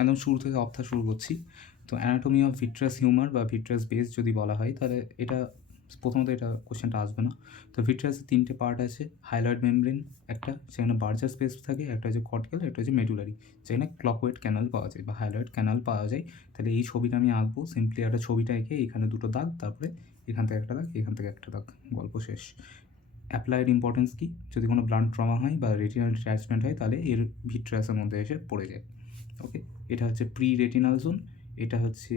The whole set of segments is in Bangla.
একদম শুরু থেকে অর্থা শুরু করছি। তো অ্যানাটমি অফ ভিট্রাস হিউমার বা ভিট্রাস বেস যদি বলা হয় তাহলে এটা প্রথমত এটা কোশ্চেনটা আসবে না। তো ভিট্রাসের 3টে পার্ট আছে, হাইলয়েড মেমব্রেন একটা, সেখানে বার্জার স্পেস থাকে, একটা হচ্ছে কর্টিক্যাল, একটা হচ্ছে মেডুলারি, যেখানে ক্লকওয়েড ক্যানাল পাওয়া যায় বা হাইলয়েড ক্যানাল পাওয়া যায়। তাহলে এই ছবিটা আমি আঁকবো, সিম্পলি একটা ছবিটা এঁকে এখানে দুটো দাগ, তারপরে এখান থেকে একটা দাগ, এখান থেকে একটা দাগ, গল্প শেষ। অ্যাপ্লাইড ইম্পর্টেন্স কী, যদি কোনো ব্লান্ট ট্রমা হয় বা রেটিনাল ডিট্যাচমেন্ট হয় তাহলে এর ভিট্রাসের মধ্যে এসে পড়ে যায়। ওকে, এটা হচ্ছে প্রি রেটিনাল জোন, এটা হচ্ছে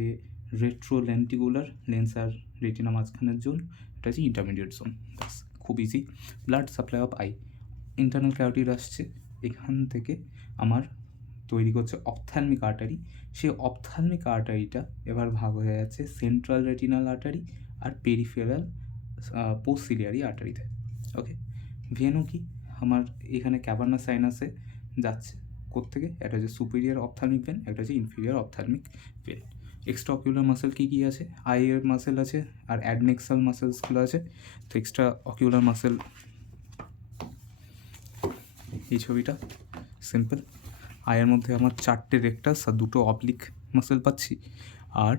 রেট্রোলেন্টিকুলার লেন্স আর রেটিনা মাঝখানের জোন, এটা হচ্ছে ইন্টারমিডিয়েট জোন। ব্যাস, খুব easy. Blood supply of I, internal carotid আসছে, এখান থেকে আমার তৈরি করছে অপথ্যালমিক আর্টারি। সেই অপথ্যালমিক আর্টারিটা এবার ভাগ হয়ে যাচ্ছে সেন্ট্রাল রেটিনাল আর্টারি আর পেরিফেরাল পোস্টসিলিয়ারি আর্টারিতে। ওকে, ভেনু কি, আমার এখানে ক্যাভার্নাস সাইনাসে যাচ্ছে কোত্থেকে, একটা হচ্ছে সুপিরিয়ার অপথ্যালমিক ভেন, একটা হচ্ছে inferior ophthalmic vein. Extra ocular muscle কী কী আছে, আইয়ের মাসেল আছে আর অ্যাডনেক্সাল মাসেলসগুলো আছে। তো এক্সট্রা অকিউলার মাসেল এই ছবিটা সিম্পল। আয়ের মধ্যে আমার 4টে রেক্টাস আর 2টো অবলিক মাসেল পাচ্ছি, আর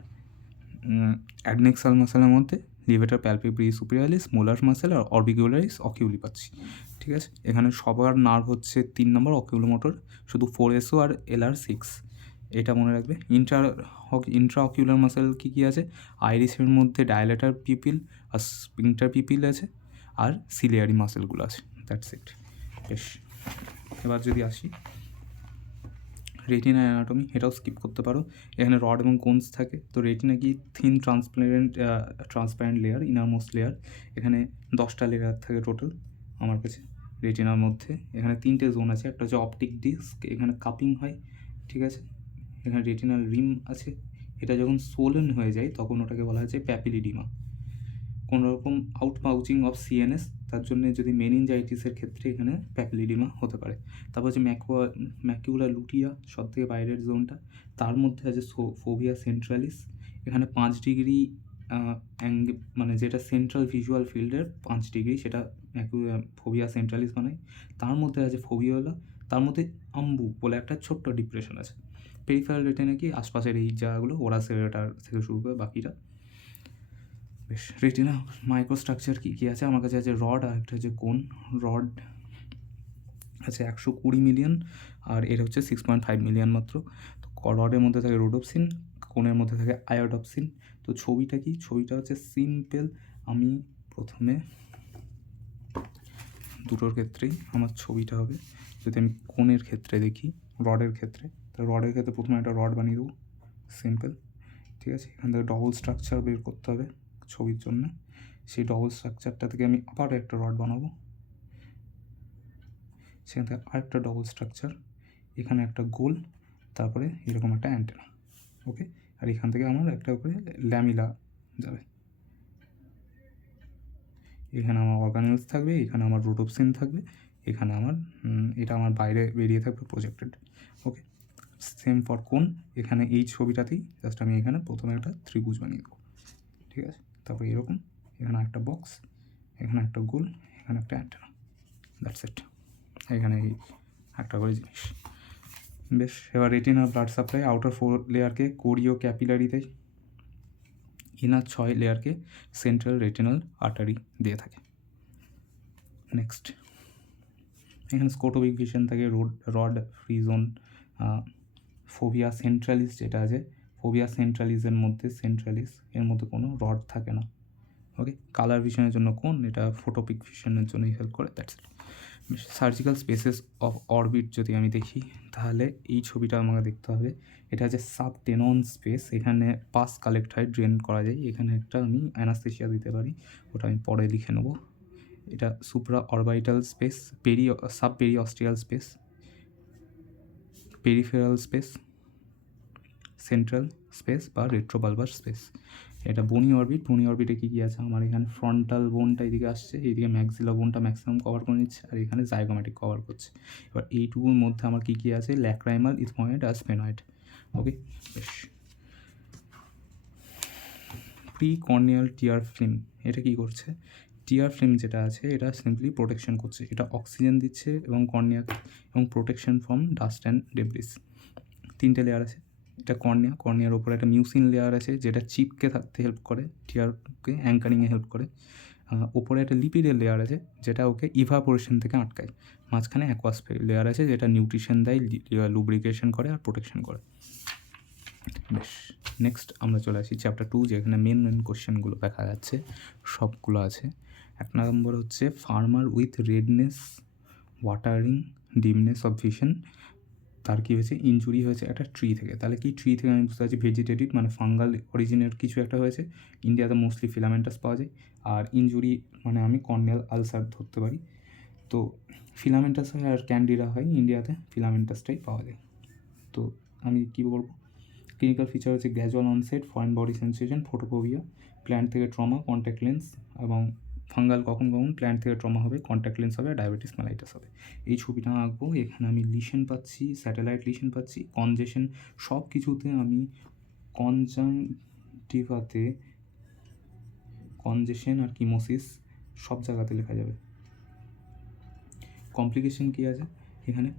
অ্যাডনেক্সাল মাসেলের মধ্যে লিভেটার প্যালপেব্রি সুপিরিয়ালিস, মোলার মাসেল আর অরবিকুলারিস অকিউলি পাচ্ছি। ঠিক আছে, এখানে সবার নার্ভ হচ্ছে 3 নম্বর অকিউলোমোটর, শুধু 4SO আর LR6, এটা মনে রাখবে। ইন্ট্রা অকিউলার মাসেল কী কী আছে, আইরিসের মধ্যে ডায়ালেটার পিপিল আর স্পিংটার পিপিল আছে, আর সিলিয়ারি মাসেলগুলো আছে। That's it. বেশ, এবার যদি আসি রেটিনা অ্যানাটমি, এটাও স্কিপ করতে পারো, এখানে রড এবং কোনস থাকে। তো রেটিনা কি, thin transparent layer, innermost layer, এখানে 10টা লেয়ার থাকে টোটাল আমার কাছে রেটিনার মধ্যে। এখানে 3টে জোন আছে, একটা হচ্ছে অপটিক ডিস্ক, এখানে কাপিং হয়, ঠিক আছে। এখানে রেটিনাল রিম আছে, এটা যখন সোলেন হয়ে যায় তখন ওটাকে বলা হচ্ছে প্যাপিলিডিমা। কোনো রকম আউট পাউচিং অফ সিএনএস, তার জন্য যদি মেনিনজাইটিসের ক্ষেত্রে এখানে প্যাপিলিডিমা হতে পারে। তারপর হচ্ছে ম্যাকিউলার লুটিয়া, সব থেকে বাইরের জোনটা, তার মধ্যে আছে ফোভিয়া সেন্ট্রালিস, এখানে 5 ডিগ্রি মানে যেটা সেন্ট্রাল ভিজুয়াল ফিল্ডের 5 ডিগ্রি, সেটা ফোভিয়া সেন্ট্রালিস বানায়। তার মধ্যে আছে ফোভিওলা, তার মধ্যে আম্বু বলে একটা ছোট্ট ডিপ্রেশন আছে। পেরিফেরাল রেটিনা কি, আশপাশের এই জায়গাগুলো, ওরা সেরেটার থেকে শুরু করে বাকিটা। বেশ, রেটিনা মাইক্রোস্ট্রাকচার কী কী আছে, আমার কাছে আছে রড আর একটা হচ্ছে কোন। রড আছে 120 মিলিয়ন আর এর হচ্ছে 6.5 মিলিয়ন মাত্র। তো রডের মধ্যে থাকে রোডোপসিন, কোনের মধ্যে থাকে আয়োডপসিন। তো ছবিটা কি, ছবিটা হচ্ছে সিম্পল। আমি প্রথমে দুটোর ক্ষেত্রেই আমার ছবিটা হবে, যদি আমি কোণের ক্ষেত্রে দেখি, রডের ক্ষেত্রে, তো রডের ক্ষেত্রে প্রথমে একটা রড বানিয়ে দেবো, সিম্পল। ঠিক আছে, এখান থেকে ডবল স্ট্রাকচার বের করতে হবে ছবির জন্য। সেই ডবল স্ট্রাকচারটা থেকে আমি আবার একটা রড বানাবো, সেখান থেকে আরেকটা ডবল স্ট্রাকচার, এখানে একটা গোল, তারপরে এরকম একটা অ্যান্টেনা। ওকে, আর এখান থেকে আমার একটা করে ল্যামিলা যাবে, এখানে আমার অর্গানেলস থাকবে, এখানে আমার রোডোপসিন থাকবে, এখানে আমার এটা আমার বাইরে বেরিয়ে থাকবে প্রজেক্টেড। ওকে, সেম ফর কোন, এখানে এই ছবিটাতেই জাস্ট আমি এখানে প্রথমে একটা ত্রিভুজ বানিয়ে দেবো। ঠিক আছে, তারপরে এরকম, এখানে একটা বক্স, এখানে একটা গোল, এখানে একটা অ্যান্টেনা, দ্যাটস ইট। এখানে এই একটা করে জিনিস। বেশ, এবার রেটিনা ব্লাড সাপ্লাই আউটার 4 লেয়ারকে কোরিও ক্যাপিলারি দেয়, ইনার 6 লেয়ারকে সেন্ট্রাল রেটিনাল আর্টারি দিয়ে থাকে। নেক্সট, এখানে স্কোটোপিক ভিশন থাকে, rod free zone, fovea centralis যেটা আছে, ফোভিয়া সেন্ট্রালিসের মধ্যে এর মধ্যে কোনো রড থাকে না। ওকে, কালার ভিশনের জন্য কোন, এটা ফোটোপিক ভিশনের জন্যই হেল্প করে, that's it. Surgical spaces of orbit যদি আমি দেখি, তাহলে এই ছবিটা আমাকে দেখতে হবে। এটা হচ্ছে সাবটেনন স্পেস, এখানে পাস কালেক্ট হয়, ড্রেন করা যায়, এখানে একটা আমি অ্যানাস্থেশিয়া দিতে পারি, ওটা আমি পরে লিখে নেবো। এটা supra orbital space, sub periosteal space, peripheral space, central space বা রেট্রোবালবার স্পেস। এটা বনি অরবিটে কী কী আছে, আমার এখানে ফ্রন্টাল বোনটা এদিকে আসছে, এইদিকে ম্যাক্সিলা বোনটা ম্যাক্সিমাম কভার করে নিচ্ছে, আর এখানে জাইগোম্যাটিক কভার করছে। এবার এইটুকুর মধ্যে আমার কী কী আছে, ল্যাক্রাইমাল, ইথময়েড আর স্পেনয়েড। ওকে, বেশ। প্রি কর্নিয়াল টিয়ার ফিল্ম, এটা কী করছে, টিয়ার ফিল্ম যেটা আছে এটা সিম্পলি প্রোটেকশন করছে, এটা অক্সিজেন দিচ্ছে এবং কর্নিয়াকে, এবং protection from dust and debris. 3টে লেয়ার আছে, এটা কর্নিয়ার ওপরে একটা মিউসিন লেয়ার আছে যেটা চিপকে থাকতে হেল্প করে, টিয়ারকে অ্যাঙ্কারিংয়ে হেল্প করে। ওপরে একটা লিপিডের লেয়ার আছে যেটা ওকে ইভাপোরেশন থেকে আটকায়। মাঝখানে অ্যাকোয়াস্ফিয়ার লেয়ার আছে যেটা নিউট্রিশন দেয়, লুব্রিকেশন করে আর প্রোটেকশন করে। বেশ, নেক্সট আমরা চলে আসি চ্যাপ্টার 2, যেখানে মেন কোশ্চেনগুলো দেখা যাচ্ছে সবগুলো আছে। 1 নম্বর হচ্ছে farmer with redness, watering, dimness of vision. তার কী হয়েছে? ইনজুরি হয়েছে একটা ট্রি থেকে। তাহলে কি ট্রি থেকে? আমি বুঝতে পারছি ভেজিটেটিভ, মানে ফাঙ্গাল অরিজিনের কিছু একটা হয়েছে। ইন্ডিয়াতে মোস্টলি ফিলামেন্টাস পাওয়া যায়। আর ইনজুরি মানে আমি কর্নিয়াল আলসার ধরতে পারি। তো ফিলামেন্টাস হয় আর ক্যান্ডিডা হয়, ইন্ডিয়াতে ফিলামেন্টাসটাই পাওয়া যায়। তো আমি কী বলবো? ক্লিনিক্যাল ফিচার হচ্ছে gradual onset, foreign body sensation, photophobia, plant থেকে ট্রমা, কন্ট্যাক্ট লেন্স। এবং ফাঙ্গাল কখন প্ল্যান্ট থেকে ট্রমা হবে, কন্ট্যাক্ট লেন্স হবে, ডায়াবেটিস মেলাইটাস হবে। এই ছবিটা আঁকবো। এখানে আমি লিশন পাচ্ছি, স্যাটেলাইট লিশন পাচ্ছি, কনজেশন, সব কিছুতে আমি কনজাংটিভাতে কনজেশন আর কিমোসিস সব জায়গাতে লেখা যাবে। কমপ্লিকেশন কী আছে এখানে?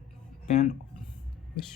বেশ